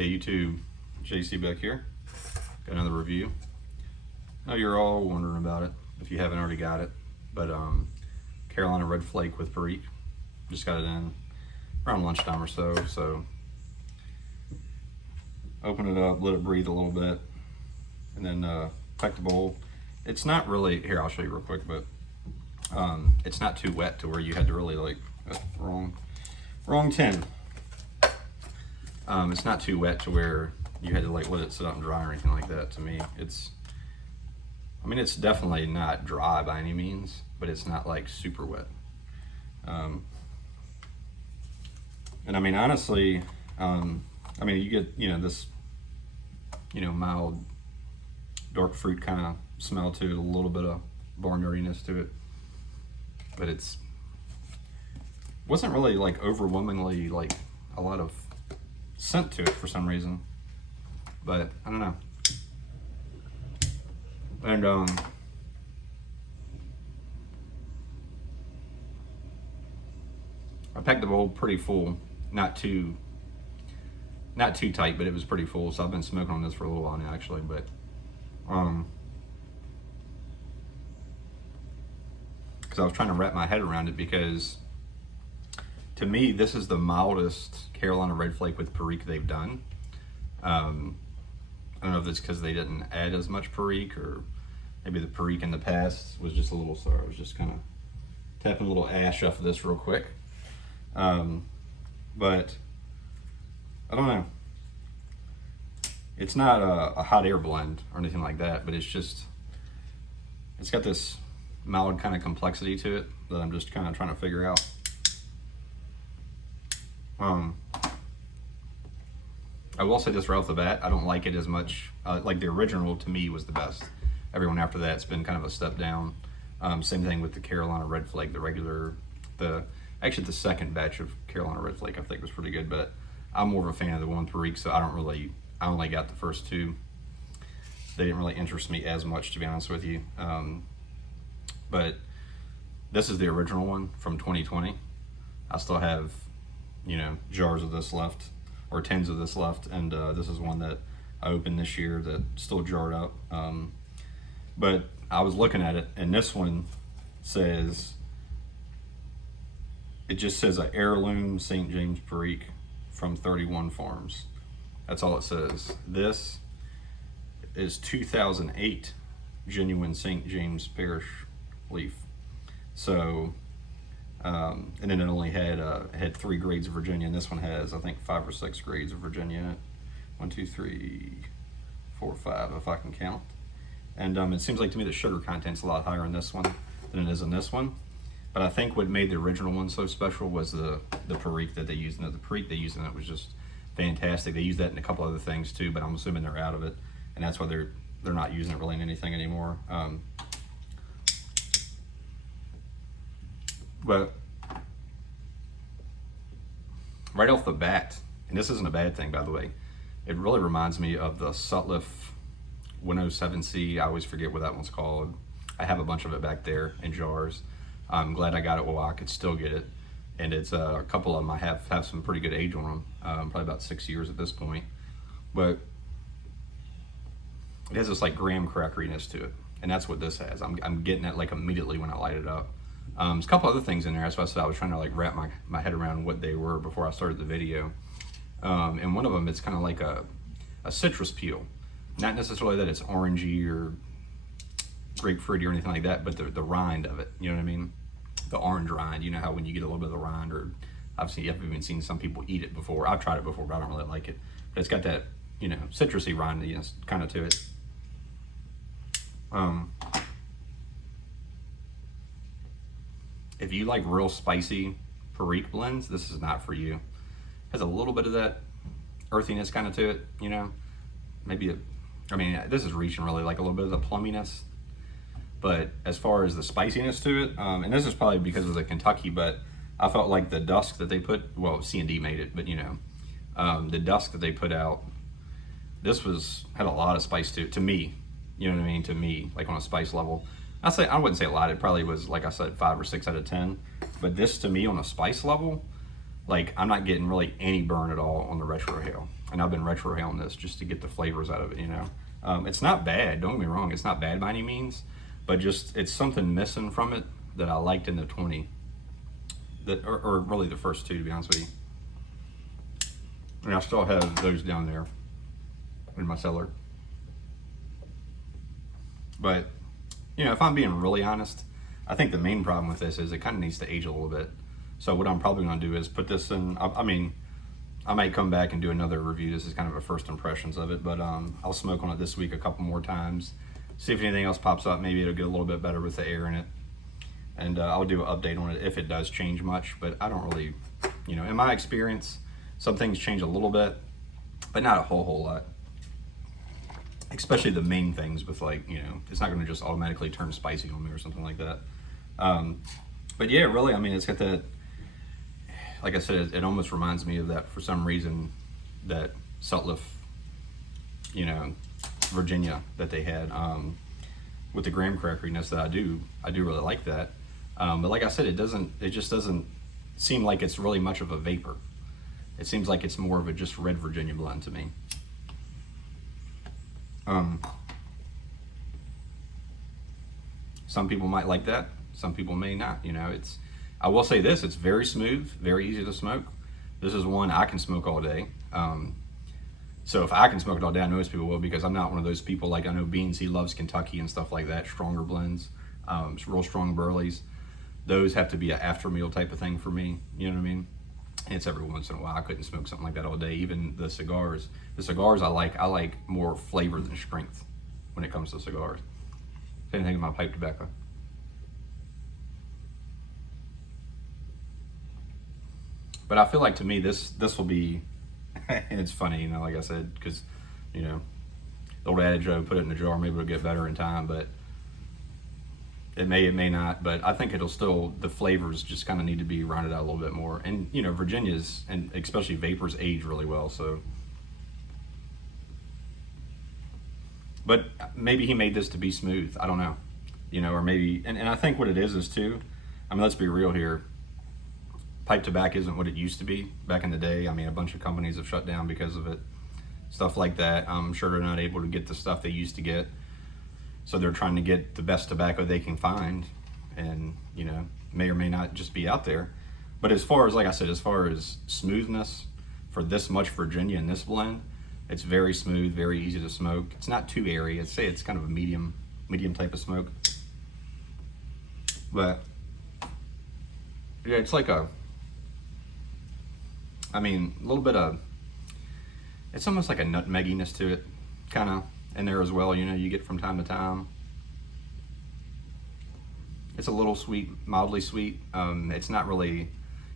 Hey YouTube, JC back here. Got another review. I know you're all wondering about it if you haven't already got it, but Carolina Red Flake with Perique. Just got it in around lunchtime or so. So open it up, let it breathe a little bit, and then pack the bowl. It's not really here. I'll show you real quick, but it's not too wet to where you had to really like wrong tin. It's not too wet to where you had to like let it sit out and dry or anything like that. To me, it's definitely not dry by any means, but it's not like super wet. And I mean, honestly, you get, this, mild dark fruit kind of smell to it, a little bit of barnyardiness to it, but wasn't really like overwhelmingly like a lot of scent to it for some reason, but I don't know. And I packed the bowl pretty full, not too tight, but it was pretty full. So I've been smoking on this for a little while now, actually. But because I was trying to wrap my head around it, because to me this is the mildest Carolina Red Flake with Perique they've done. I don't know if it's because they didn't add as much Perique, or maybe the Perique in the past was just a little sour. I was just kind of tapping a little ash off of this real quick. But I don't know. It's not a hot air blend or anything like that, but it's got this mild kind of complexity to it that I'm just kind of trying to figure out. I will say this right off the bat, I don't like it as much. Like the original to me was the best. Everyone after that's been kind of a step down. Same thing with the Carolina Red Flake, actually the second batch of Carolina Red Flake I think was pretty good, but I'm more of a fan of the one Perique, so I only got the first two. They didn't really interest me as much, to be honest with you. But this is the original one from 2020. I still have, jars of this left, or tins of this left, and this is one that I opened this year that's still jarred up. But I was looking at it, and this one it just says a heirloom St. James Perique from 31 farms. That's all it says. This is 2008 genuine St. James Parish leaf. So, and then it only had 3 grades of Virginia, and this one has, I think, 5 or 6 grades of Virginia in it. 1, 2, 3, 4, 5, if I can count. And it seems like to me the sugar content's a lot higher in this one than it is in this one. But I think what made the original one so special was the Perique that they used in it. The Perique they used in it was just fantastic. They used that in a couple other things too, but I'm assuming they're out of it, and that's why they're not using it really in anything anymore. But right off the bat, and this isn't a bad thing, by the way, it really reminds me of the Sutliff 107C. I always forget what that one's called. I have a bunch of it back there in jars. I'm glad I got it while I could still get it. And it's a couple of them I have some pretty good age on them, probably about 6 years at this point. But it has this like graham crackeriness to it, and that's what this has. I'm getting it like immediately when I light it up. There's a couple other things in there. That's why I said I was trying to like wrap my head around what they were before I started the video. And one of them, it's kind of like a citrus peel. Not necessarily that it's orangey or grapefruity or anything like that, but the rind of it, you know what I mean? The orange rind, you know how when you get a little bit of the rind, or I've even seen some people eat it before. I've tried it before, but I don't really like it. But it's got that, citrusy rind, kind of to it. If you like real spicy Perique blends, this is not for you. It has a little bit of that earthiness kind of to it, maybe this is reaching really like a little bit of the plumminess. But as far as the spiciness to it, and this is probably because of the Kentucky, but I felt like the dusk that they put, well, C&D made it, but the dusk that they put out, this had a lot of spice to it, to me, to me, like on a spice level. I wouldn't say a lot, it probably was, like I said, 5 or 6 out of 10, but this to me on a spice level, like I'm not getting really any burn at all on the retrohale. And I've been retrohaling this just to get the flavors out of it, you know. It's not bad, don't get me wrong, it's not bad by any means, but just it's something missing from it that I liked in the 20, that or really the first two, to be honest with you. And I still have those down there in my cellar. But, you know, if I'm being really honest, I think the main problem with this is it kind of needs to age a little bit. So what I'm probably going to do is put this in, I mean, I might come back and do another review. This is kind of a first impressions of it, but I'll smoke on it this week a couple more times. See if anything else pops up. Maybe it'll get a little bit better with the air in it. And I'll do an update on it if it does change much, but I don't really, you know, in my experience, some things change a little bit, but not a whole lot. Especially the main things with, like, you know, it's not going to just automatically turn spicy on me or something like that. But yeah, really, I mean, it's got that, like I said, it almost reminds me of that, for some reason, that Sutliff, you know, Virginia that they had, with the graham crackeriness that I do really like that. But like I said, it just doesn't seem like it's really much of a vapor. It seems like it's more of a just red Virginia blend to me. Some people might like that, some people may not, you know. I will say this, it's very smooth, very easy to smoke. This is one I can smoke all day. So if I can smoke it all day, I know most people will, because I'm not one of those people. Like, I know Beans, he loves Kentucky and stuff like that, stronger blends, real strong burleys. Those have to be an after meal type of thing for me, you know what I mean? And it's every once in a while. I couldn't smoke something like that all day. Even the cigars I like more flavor than strength when it comes to cigars. Same thing with my pipe tobacco. But I feel like, to me, this will be, and it's funny, you know, like I said, because, you know, the old adage, put it in a jar, maybe it'll get better in time, but it may not. But I think it'll still, the flavors just kind of need to be rounded out a little bit more. And, you know, Virginia's, and especially vapors, age really well, so. But maybe he made this to be smooth, I don't know. You know, or maybe, and I think what it is too, I mean, let's be real here. Pipe tobacco isn't what it used to be back in the day. I mean, a bunch of companies have shut down because of it, stuff like that. I'm sure they're not able to get the stuff they used to get, so they're trying to get the best tobacco they can find, and, you know, may or may not just be out there. But as far as, like I said, as far as smoothness for this much Virginia in this blend, it's very smooth, very easy to smoke. It's not too airy. I'd say it's kind of a medium type of smoke. But yeah, it's like a little bit of, it's almost like a nutmegginess to it, kind of in there as well, you know, you get from time to time. It's a little sweet, mildly sweet. It's not really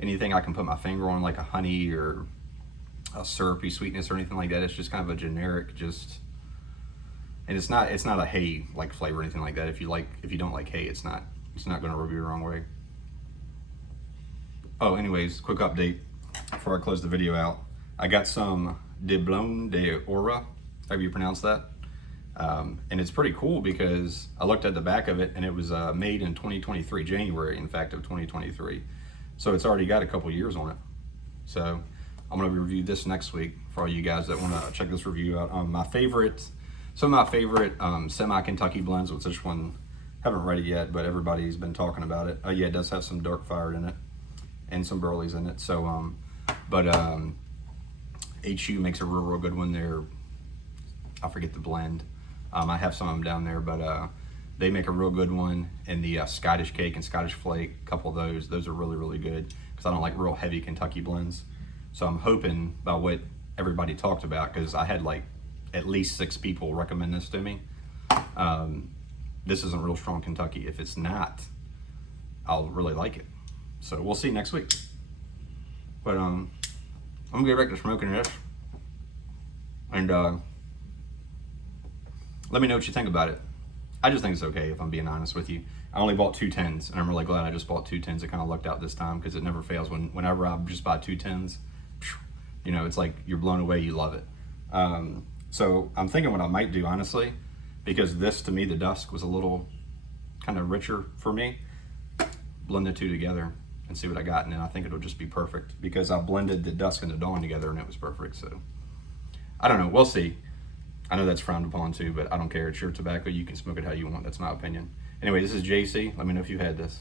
anything I can put my finger on, like a honey or a syrupy sweetness or anything like that. It's just kind of a generic, just, and it's not a hay like flavor or anything like that. If you don't like hay, it's not going to rub you the wrong way. Oh, anyways, quick update before I close the video out. I got some Diblon de Ora, however you pronounce that. And it's pretty cool because I looked at the back of it and it was made in 2023, January, in fact, of 2023. So it's already got a couple years on it. So I'm gonna review this next week for all you guys that wanna check this review out. Some of my favorite semi-Kentucky blends, which this one, haven't read it yet, but everybody's been talking about it. Yeah, it does have some dark fired in it and some burleys in it. So, HU makes a real good one there. I forget the blend. I have some of them down there, but they make a real good one. And the Scottish Cake and Scottish Flake, a couple of those are really good, because I don't like real heavy Kentucky blends. So I'm hoping, by what everybody talked about, because I had like at least 6 people recommend this to me, this isn't real strong Kentucky. If it's not, I'll really like it. So we'll see next week. But I'm gonna get back to smoking this, and let me know what you think about it. I just think it's okay, if I'm being honest with you. I only bought 2 tins, and I'm really glad I just bought 2 tins. It kind of lucked out this time, because it never fails. Whenever I just buy 2 tins, you know, it's like you're blown away, you love it. So I'm thinking what I might do, honestly, because this, to me, the dusk was a little kind of richer for me. Blend the two together and see what I got, and then I think it'll just be perfect because I blended the dusk and the dawn together and it was perfect. So I don't know, we'll see. I know that's frowned upon too, but I don't care. It's your tobacco. You can smoke it how you want. That's my opinion. Anyway, this is JC. Let me know if you had this.